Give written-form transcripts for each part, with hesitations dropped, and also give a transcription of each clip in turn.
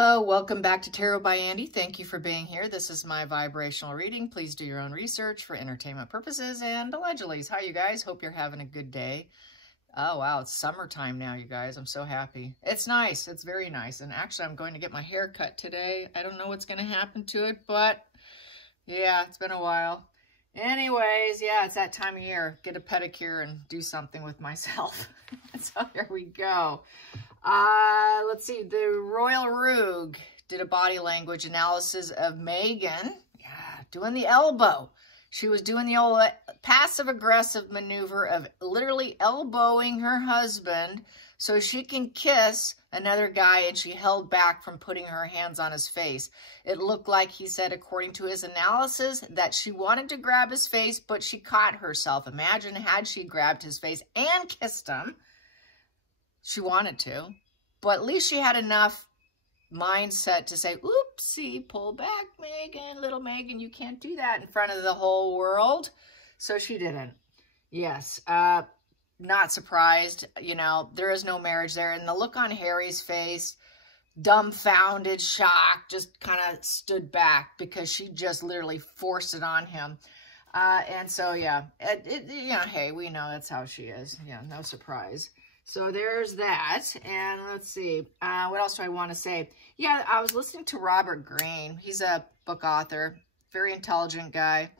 Hello, welcome back to Tarot by Andy. Thank you for being here. This is my vibrational reading. Please do your own research for entertainment purposes and allegedly. Hi, you guys. Hope you're having a good day. Oh, wow. It's summertime now, you guys. I'm so happy. It's nice. It's very nice. And actually, I'm going to get my hair cut today. I don't know what's going to happen to it, but yeah, it's been a while. Anyways, yeah, it's that time of year. Get a pedicure and do something with myself. So here we go. Let's see. The Royal Rogue did a body language analysis of Meghan. Yeah, doing the elbow. She was doing the old passive-aggressive maneuver of literally elbowing her husband so she can kiss another guy, and she held back from putting her hands on his face. It looked like, he said, according to his analysis, that she wanted to grab his face, but she caught herself. Imagine had she grabbed his face and kissed him. She wanted to, but at least she had enough mindset to say, oopsie, pull back, Meghan, little Meghan, you can't do that in front of the whole world. So she didn't. Yes, not surprised. You know, there is no marriage there. And the look on Harry's face, dumbfounded, shocked, just kind of stood back because she just literally forced it on him. And so, yeah, hey, we know that's how she is. Yeah, no surprise. So there's that. And let's see, what else do I want to say? Yeah, I was listening to Robert Greene. He's a book author, very intelligent guy.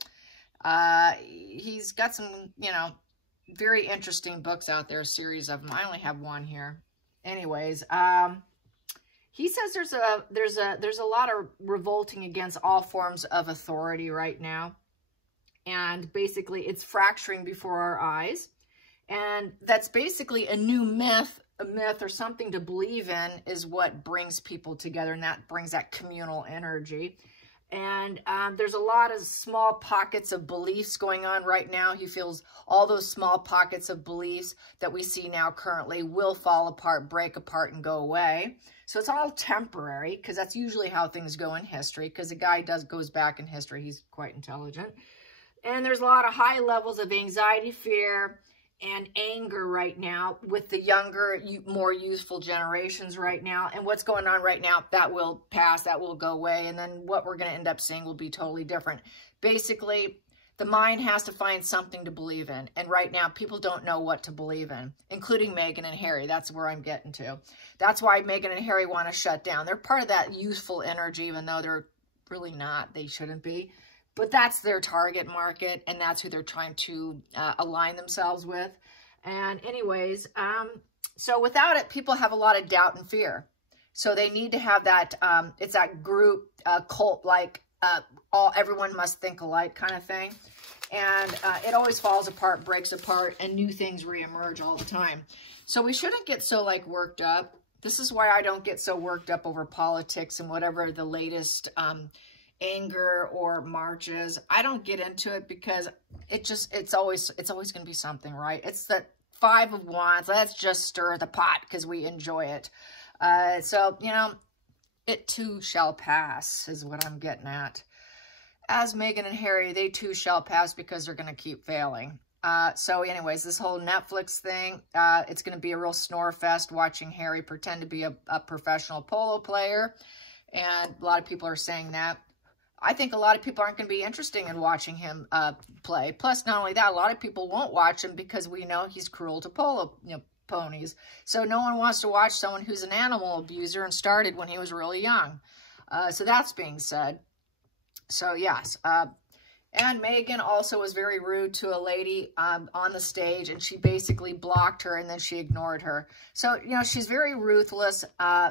He's got some, you know, very interesting books out there, a series of them. I only have one here. Anyways, he says there's a lot of revolting against all forms of authority right now. And basically it's fracturing before our eyes. And that's basically a new myth, or something to believe in is what brings people together, and that brings that communal energy. And there's a lot of small pockets of beliefs going on right now. He feels all those small pockets of beliefs that we see now currently will fall apart, break apart, and go away. So it's all temporary, because that's usually how things go in history, because a guy goes back in history. He's quite intelligent. And there's a lot of high levels of anxiety, fear, and anger right now with the younger, more youthful generations right now. And what's going on right now, that will pass, that will go away. And then what we're going to end up seeing will be totally different. Basically, the mind has to find something to believe in. And right now, people don't know what to believe in, including Meghan and Harry. That's where I'm getting to. That's why Meghan and Harry want to shut down. They're part of that youthful energy, even though they're really not. They shouldn't be. But that's their target market, and that's who they're trying to align themselves with. And anyways, so without it, people have a lot of doubt and fear. So they need to have that, it's that group, cult-like, everyone must think alike kind of thing. And it always falls apart, breaks apart, and new things reemerge all the time. So we shouldn't get so, like, worked up. This is why I don't get so worked up over politics and whatever the latest anger or marches. I don't get into it because it's always going to be something, right? It's the Five of Wands. Let's just stir the pot because we enjoy it. So, you know, it too shall pass is what I'm getting at. As Meghan and Harry, they too shall pass because they're going to keep failing. So anyways, this whole Netflix thing, it's going to be a real snore fest watching Harry pretend to be a professional polo player. And a lot of people are saying that. I think a lot of people aren't going to be interested in watching him play. Plus, not only that, a lot of people won't watch him because we know he's cruel to ponies. So no one wants to watch someone who's an animal abuser and started when he was really young. So that's being said. So yes. And Meghan also was very rude to a lady on the stage, and she basically blocked her, and then she ignored her. So, you know, she's very ruthless.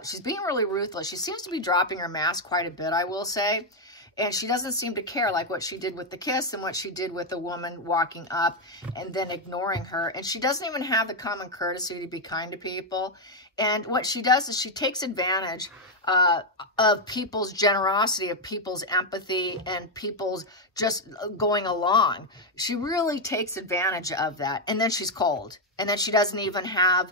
She's being really ruthless. She seems to be dropping her mask quite a bit, I will say. And she doesn't seem to care, like what she did with the kiss and what she did with the woman walking up and then ignoring her. And she doesn't even have the common courtesy to be kind to people. And what she does is she takes advantage of people's generosity, of people's empathy, and people's just going along. She really takes advantage of that. And then she's cold. And then she doesn't even have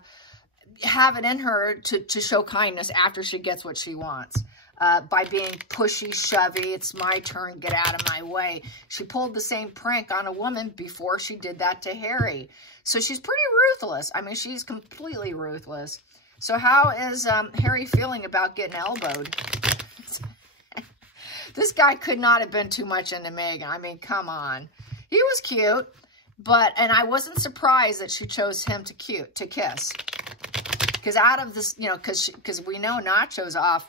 it in her to show kindness after she gets what she wants. By being pushy, shovey, it's my turn, get out of my way. She pulled the same prank on a woman before she did that to Harry. So she's pretty ruthless. I mean, she's completely ruthless. So how is Harry feeling about getting elbowed? This guy could not have been too much into Meghan. I mean, come on. He was cute, and I wasn't surprised that she chose him to kiss. Because out of this, you know, because we know Nacho's off,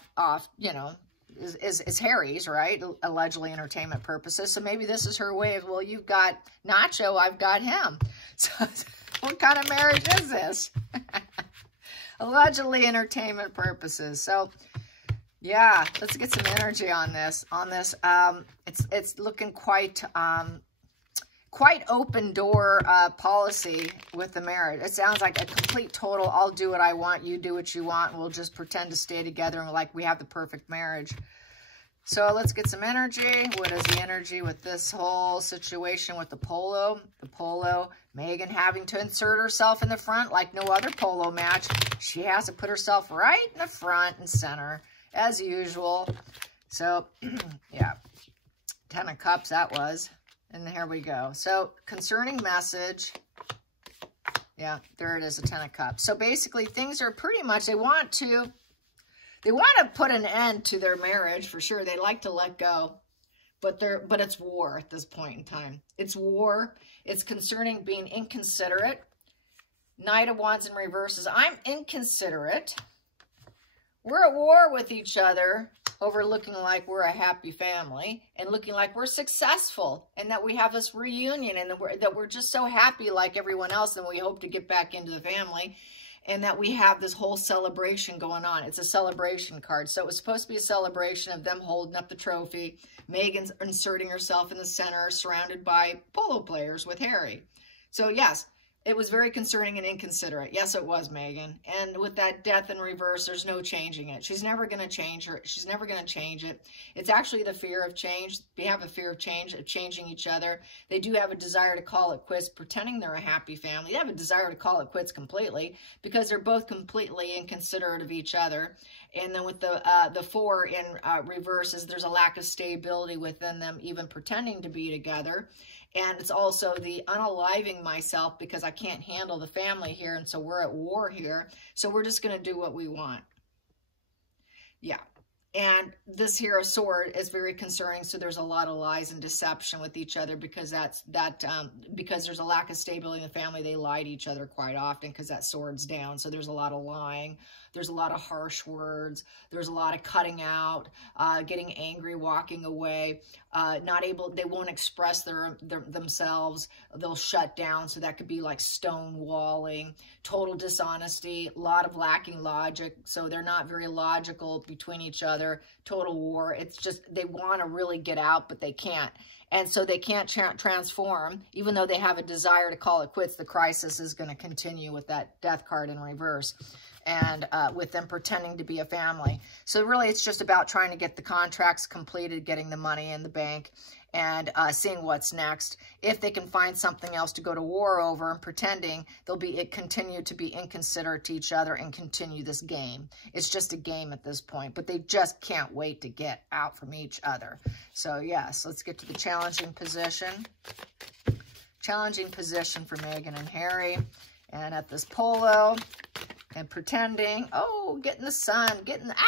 you know, is Harry's, right? Allegedly entertainment purposes. So maybe this is her way of, well, you've got Nacho, I've got him. So what kind of marriage is this? Allegedly entertainment purposes. So yeah, let's get some energy on this. It's looking quite open door policy with the marriage. It sounds like a complete total, I'll do what I want, you do what you want, and we'll just pretend to stay together and like we have the perfect marriage. So let's get some energy. What is the energy with this whole situation with the polo? The polo, Meghan having to insert herself in the front like no other polo match. She has to put herself right in the front and center as usual. So yeah, 10 of Cups that was. And here we go. So concerning message. Yeah, there it is, a 10 of Cups. So basically things are pretty much, they want to put an end to their marriage for sure. They like to let go, but it's war at this point in time. It's war. It's concerning being inconsiderate. Knight of Wands in reverses. I'm inconsiderate. We're at war with each other over looking like we're a happy family and looking like we're successful and that we have this reunion and that we're just so happy like everyone else and we hope to get back into the family and that we have this whole celebration going on. It's a celebration card. So it was supposed to be a celebration of them holding up the trophy. Meghan's inserting herself in the center surrounded by polo players with Harry. So yes, it was very concerning and inconsiderate. Yes, it was, Meghan. And with that death in reverse, there's no changing it. She's never going to change her. She's never going to change it. It's actually the fear of change. They have a fear of change, of changing each other. They do have a desire to call it quits, pretending they're a happy family. They have a desire to call it quits completely because they're both completely inconsiderate of each other. And then with the 4 in reverses, there's a lack of stability within them, even pretending to be together. And it's also the unaliving myself because I can't handle the family here. And so we're at war here. So we're just going to do what we want. Yeah. And this here of sword is very concerning. So there's a lot of lies and deception with each other because because there's a lack of stability in the family. They lie to each other quite often because that sword's down. So there's a lot of lying. There's a lot of harsh words. There's a lot of cutting out, getting angry, walking away, they won't express themselves. They'll shut down. So that could be like stonewalling, total dishonesty, a lot of lacking logic. So they're not very logical between each other, total war. It's just, they want to really get out, but they can't. And so they can't transform, even though they have a desire to call it quits. The crisis is going to continue with that death card in reverse and with them pretending to be a family. So really it's just about trying to get the contracts completed, getting the money in the bank, and seeing what's next. If they can find something else to go to war over and pretending, they'll continue to be inconsiderate to each other and continue this game. It's just a game at this point, but they just can't wait to get out from each other. So yes, let's get to the challenging position. Challenging position for Meghan and Harry. And at this polo, and pretending, oh, getting the sun,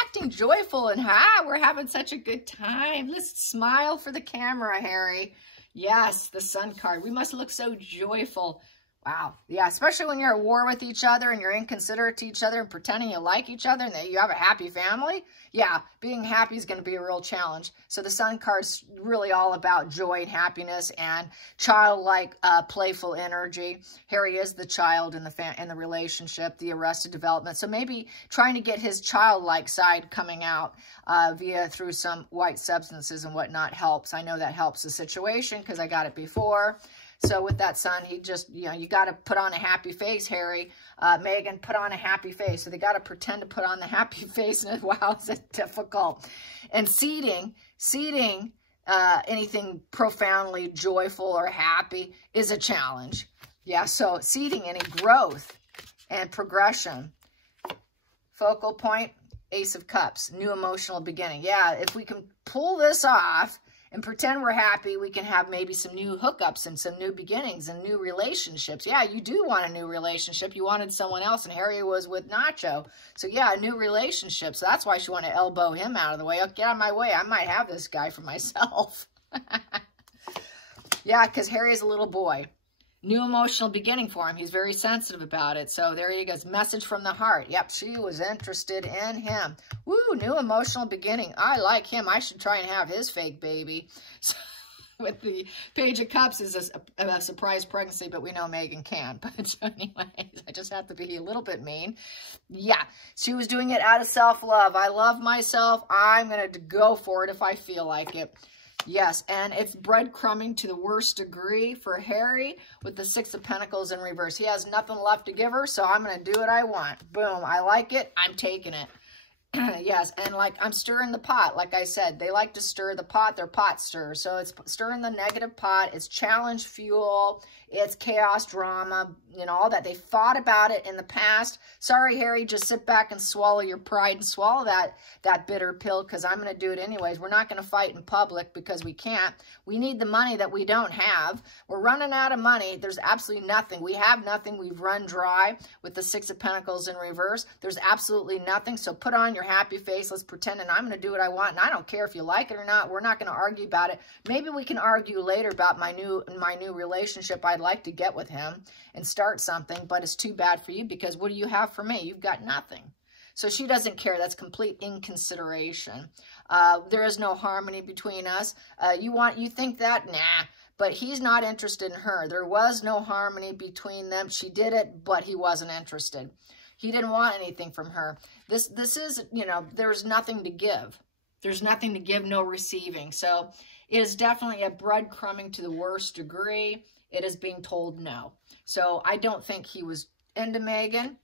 acting joyful and we're having such a good time. Let's smile for the camera, Harry. Yes, the sun card. We must look so joyful. Wow. Yeah, especially when you're at war with each other and you're inconsiderate to each other and pretending you like each other and that you have a happy family. Yeah, being happy is going to be a real challenge. So the sun card's really all about joy and happiness and childlike, playful energy. Harry is the child in the relationship, the arrested development. So maybe trying to get his childlike side coming out through some white substances and whatnot helps. I know that helps the situation because I got it before. So with that son, he just, you got to put on a happy face, Harry. Meghan, put on a happy face. So they got to pretend to put on the happy face. And wow, is it difficult. And seeding anything profoundly joyful or happy is a challenge. Yeah, so seeding any growth and progression. Focal point, Ace of Cups, new emotional beginning. Yeah, if we can pull this off and pretend we're happy. We can have maybe some new hookups and some new beginnings and new relationships. Yeah, you do want a new relationship. You wanted someone else, and Harry was with Nacho. So yeah, a new relationship. So that's why she wanted to elbow him out of the way. Oh, get out of my way. I might have this guy for myself. Yeah, because Harry is a little boy. New emotional beginning for him. He's very sensitive about it. So there he goes. Message from the heart. Yep, she was interested in him. Woo, new emotional beginning. I like him. I should try and have his fake baby. So, with the Page of Cups is a surprise pregnancy, but we know Meghan can. But anyways, I just have to be a little bit mean. Yeah, she was doing it out of self-love. I love myself. I'm going to go for it if I feel like it. Yes, and it's breadcrumbing to the worst degree for Harry with the Six of Pentacles in reverse. He has nothing left to give her, so I'm going to do what I want. Boom, I like it. I'm taking it. Yes, and like I'm stirring the pot. Like I said, they like to stir the pot. They're pot stirrers. So it's stirring the negative pot. It's challenge fuel. It's chaos drama, you know, all that. They thought about it in the past. Sorry, Harry, just sit back and swallow your pride and swallow that bitter pill, because I'm going to do it anyways. We're not going to fight in public because we can't. We need the money that we don't have. We're running out of money. There's absolutely nothing. We have nothing. We've run dry with the Six of Pentacles in reverse. There's absolutely nothing. So put on your happy face. Let's pretend and I'm going to do what I want. And I don't care if you like it or not. We're not going to argue about it. Maybe we can argue later about my new relationship I'd like to get with him and start something, but it's too bad for you because what do you have for me? You've got nothing. So she doesn't care. That's complete inconsideration. There is no harmony between us. You think that? Nah. But he's not interested in her. There was no harmony between them. She did it, but he wasn't interested. He didn't want anything from her. This is, you know, there's nothing to give. There's nothing to give, no receiving. So it is definitely a breadcrumbing to the worst degree. It is being told no. So I don't think he was into Meghan.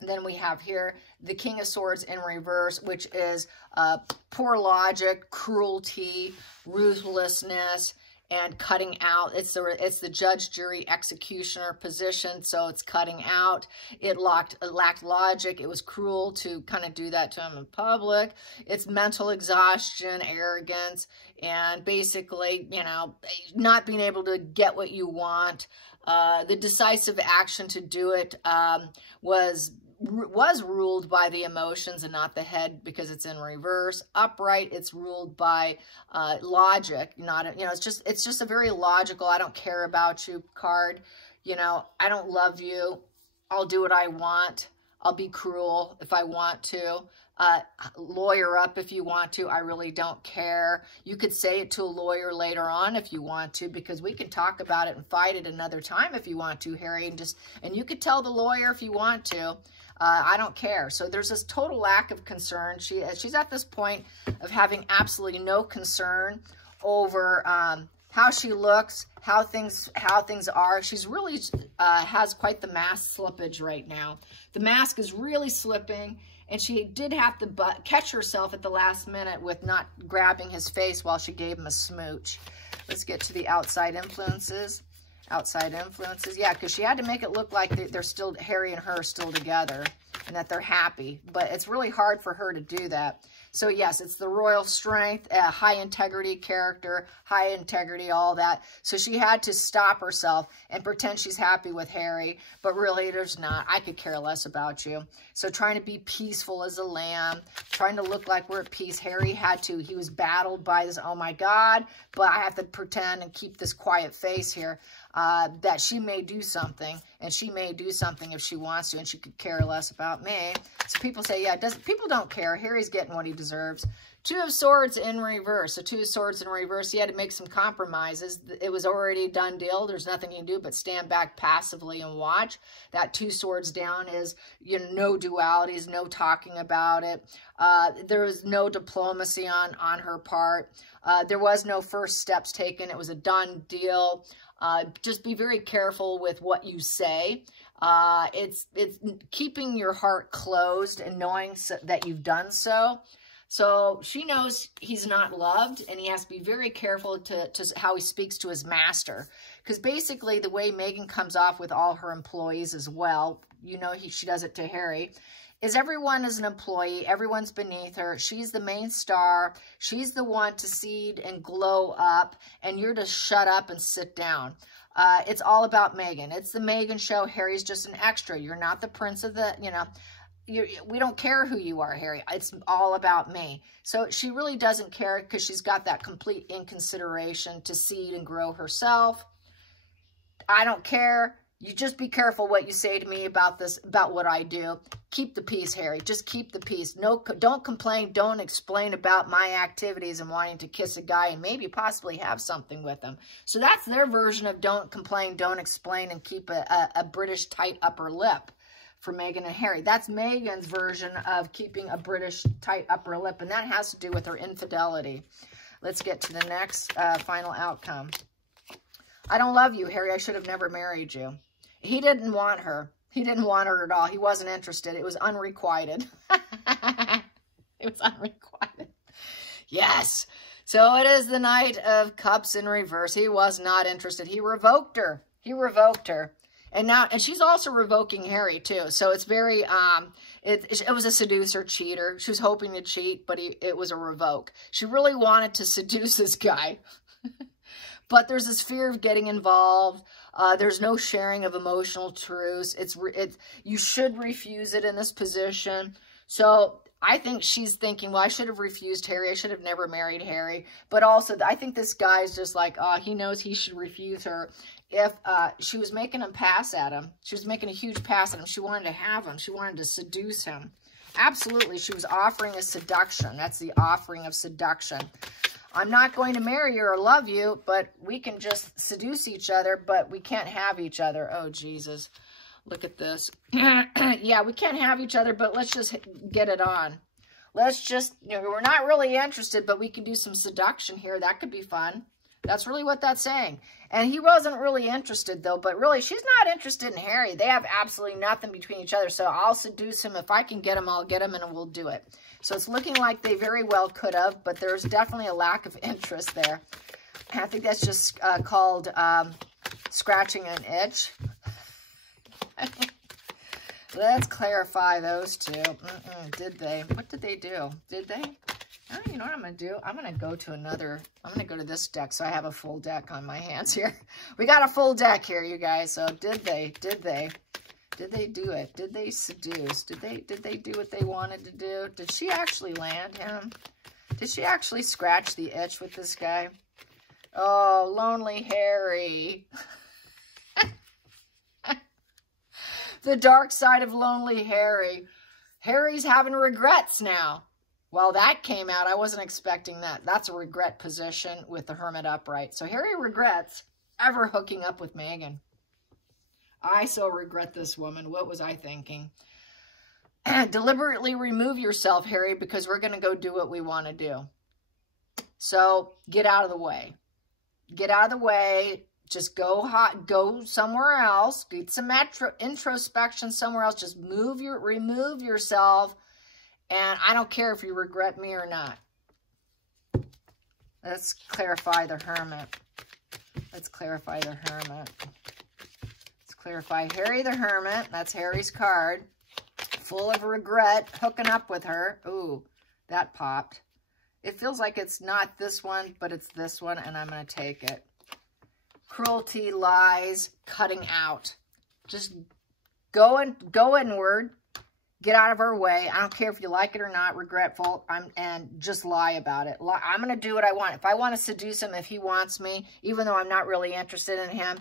Then we have here the King of Swords in reverse, which is poor logic, cruelty, ruthlessness, and cutting out. It's the judge, jury, executioner position, so it's cutting out. It lacked logic. It was cruel to kind of do that to him in public. It's mental exhaustion, arrogance, and basically, you know, not being able to get what you want. The decisive action to do it was ruled by the emotions and not the head because it's in reverse. Upright, it's ruled by logic. Not, you know, it's just a very logical, I don't care about you card. You know, I don't love you. I'll do what I want. I'll be cruel if I want to. Lawyer up if you want to. I really don't care. You could say it to a lawyer later on if you want to, because we can talk about it and fight it another time if you want to, Harry. And you could tell the lawyer if you want to. I don't care. So there's this total lack of concern. She's at this point of having absolutely no concern over how she looks, how things are. She's really has quite the mask slippage right now. The mask is really slipping, and she did have to catch herself at the last minute with not grabbing his face while she gave him a smooch. Let's get to the outside influences. Outside influences, yeah, because she had to make it look like they're still, Harry and her are still together and that they're happy. But it's really hard for her to do that. So yes, it's the royal strength, high integrity character, high integrity, all that. So she had to stop herself and pretend she's happy with Harry, but really there's not. I could care less about you. So trying to be peaceful as a lamb, trying to look like we're at peace. Harry had to. He was battled by this, oh my God, but I have to pretend and keep this quiet face here. That she may do something, and she may do something if she wants to, and she could care less about me. So people say, yeah, people don't care. Harry's getting what he deserves. Two of Swords in reverse. So Two of Swords in reverse. He had to make some compromises. It was already a done deal. There's nothing you can do but stand back passively and watch. That Two Swords down is, you know, no dualities, no talking about it. There was no diplomacy on her part. There was no first steps taken. It was a done deal. Just be very careful with what you say. It's keeping your heart closed and knowing that you've done so. So she knows he's not loved, and he has to be very careful to how he speaks to his master. Because basically the way Meghan comes off with all her employees as well, you know, she does it to Harry, is everyone is an employee. Everyone's beneath her. She's the main star. She's the one to seed and glow up, and you're to shut up and sit down. It's all about Meghan. It's the Meghan show. Harry's just an extra. You're not the prince of the, you know, we don't care who you are, Harry. It's all about me. So she really doesn't care because she's got that complete inconsideration to seed and grow herself. I don't care. You just be careful what you say to me about this, about what I do. Keep the peace, Harry. Just keep the peace. No, don't complain. Don't explain about my activities and wanting to kiss a guy and maybe possibly have something with him. So that's their version of don't complain, don't explain, and keep a British tight upper lip for Meghan and Harry. That's Meghan's version of keeping a British tight upper lip, and that has to do with her infidelity. Let's get to the next final outcome. I don't love you, Harry. I should have never married you. He didn't want her. He didn't want her at all. He wasn't interested. It was unrequited. It was unrequited. Yes. So it is the Knight of Cups in reverse. He was not interested. He revoked her. He revoked her. And now, and she's also revoking Harry too. So it's very, it was a seducer, cheater. She was hoping to cheat, but it was a revoke. She really wanted to seduce this guy. But there's this fear of getting involved. There's no sharing of emotional truths. You should refuse it in this position. So I think she's thinking, well, I should have refused Harry. I should have never married Harry. But also, I think this guy's just like, he knows he should refuse her. If she was making him pass at him, she was making a huge pass at him. She wanted to have him. She wanted to seduce him. Absolutely, she was offering a seduction. That's the offering of seduction. I'm not going to marry you or love you, but we can just seduce each other, but we can't have each other. Oh, Jesus. Look at this. Yeah, we can't have each other, but let's just get it on. Let's just, you know, we're not really interested, but we can do some seduction here. That could be fun. That's really what that's saying. And he wasn't really interested, though, but really, she's not interested in Harry. They have absolutely nothing between each other, so I'll seduce him. If I can get him, I'll get him, and we'll do it. So it's looking like they very well could have, but there's definitely a lack of interest there. And I think that's just called scratching an itch. Let's clarify those two. Did they? What did they do? Did they? Oh, you know what I'm going to do? I'm going to go to another, I'm going to go to this deck so I have a full deck on my hands here. We got a full deck here, you guys. So did they do it? Did they seduce? Did they do what they wanted to do? Did she actually land him? Did she actually scratch the itch with this guy? Oh, lonely Harry. The dark side of lonely Harry. Harry's having regrets now. Well, that came out. I wasn't expecting that. That's a regret position with the Hermit upright. So Harry regrets ever hooking up with Meghan. I so regret this woman. What was I thinking? Deliberately remove yourself, Harry, because we're going to go do what we want to do. So get out of the way. Get out of the way. Just go somewhere else. Get some introspection somewhere else. Just remove yourself. And I don't care if you regret me or not. Let's clarify the Hermit. Let's clarify the Hermit. Let's clarify Harry the Hermit. That's Harry's card. Full of regret, hooking up with her. Ooh, that popped. It feels like it's not this one, but it's this one, and I'm going to take it. Cruelty, lies, cutting out. Just go inward. Get out of her way. I don't care if you like it or not, regretful, and just lie about it. I'm going to do what I want. If I want to seduce him, if he wants me, even though I'm not really interested in him,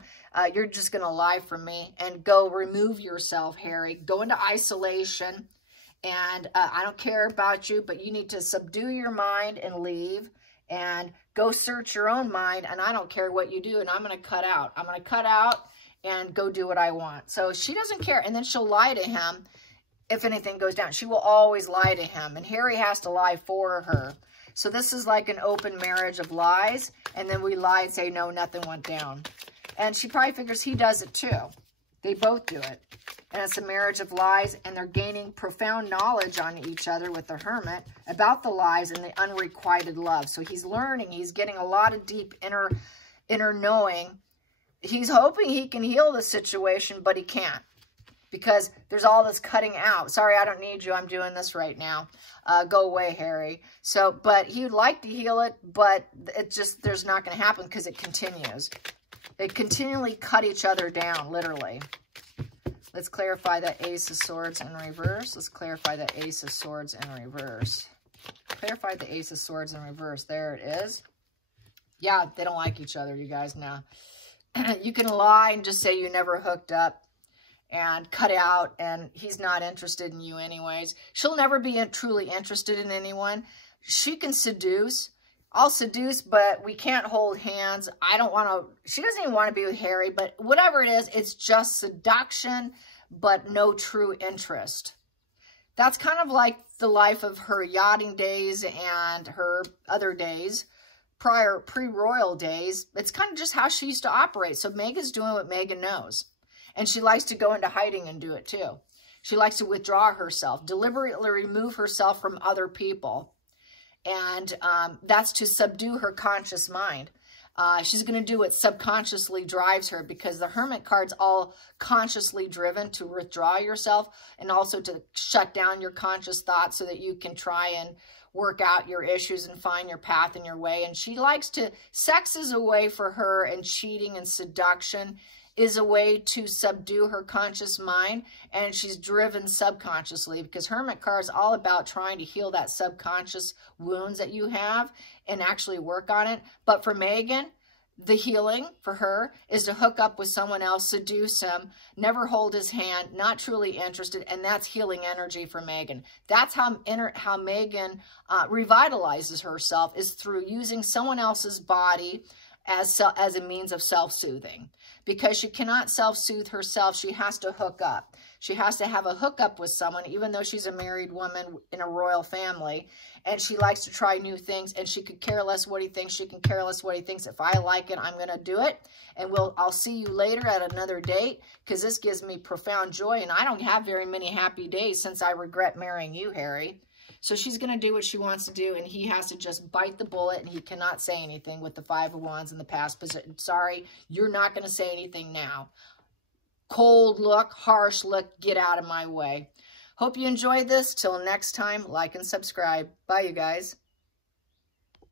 you're just going to lie for me. And go remove yourself, Harry. Go into isolation. And I don't care about you, but you need to subdue your mind and leave. And go search your own mind. And I don't care what you do. And I'm going to cut out. I'm going to cut out and go do what I want. So she doesn't care. And then she'll lie to him. If anything goes down, she will always lie to him. And Harry has to lie for her. So this is like an open marriage of lies. And then we lie and say, no, nothing went down. And she probably figures he does it too. They both do it. And it's a marriage of lies. And they're gaining profound knowledge on each other with the Hermit about the lies and the unrequited love. So he's learning. He's getting a lot of deep inner knowing. He's hoping he can heal the situation, but he can't. because there's all this cutting out. Sorry, I don't need you. I'm doing this right now. Go away, Harry. So, but he would like to heal it, but it just, there's not going to happen because it continues. They continually cut each other down, literally. Let's clarify that Ace of Swords in reverse. Let's clarify that Ace of Swords in reverse. Clarify the Ace of Swords in reverse. There it is. Yeah, they don't like each other, you guys, now. You can lie and just say you never hooked up and cut out, and he's not interested in you anyways. She'll never be truly interested in anyone. She can seduce. I'll seduce, but we can't hold hands. I don't want to, she doesn't even want to be with Harry, but whatever it is, it's just seduction, but no true interest. That's kind of like the life of her yachting days and her other days, pre-royal days. It's kind of just how she used to operate. So Meghan's doing what Meghan knows. And she likes to go into hiding and do it too. She likes to withdraw herself, deliberately remove herself from other people. And that's to subdue her conscious mind. She's going to do what subconsciously drives her, because the Hermit card's all consciously driven to withdraw yourself and also to shut down your conscious thoughts so that you can try and work out your issues and find your path and your way. And she likes to, sex is a way for her, and cheating and seduction is a way to subdue her conscious mind, and she's driven subconsciously, because Hermit card is all about trying to heal that subconscious wounds that you have and actually work on it. But for Meghan, the healing for her is to hook up with someone else, seduce him, never hold his hand, not truly interested, and that's healing energy for Meghan. That's how Meghan revitalizes herself, is through using someone else's body as a means of self-soothing. Because she cannot self-soothe herself, she has to hook up. She has to have a hookup with someone, even though she's a married woman in a royal family. And she likes to try new things, and she could care less what he thinks. She can care less what he thinks. If I like it, I'm going to do it. And I'll see you later at another date, because this gives me profound joy. And I don't have very many happy days since I regret marrying you, Harry. So she's going to do what she wants to do, and he has to just bite the bullet, and he cannot say anything with the Five of Wands in the past position. Sorry, you're not going to say anything now. Cold look, harsh look, get out of my way. Hope you enjoyed this. Till next time, like and subscribe. Bye, you guys.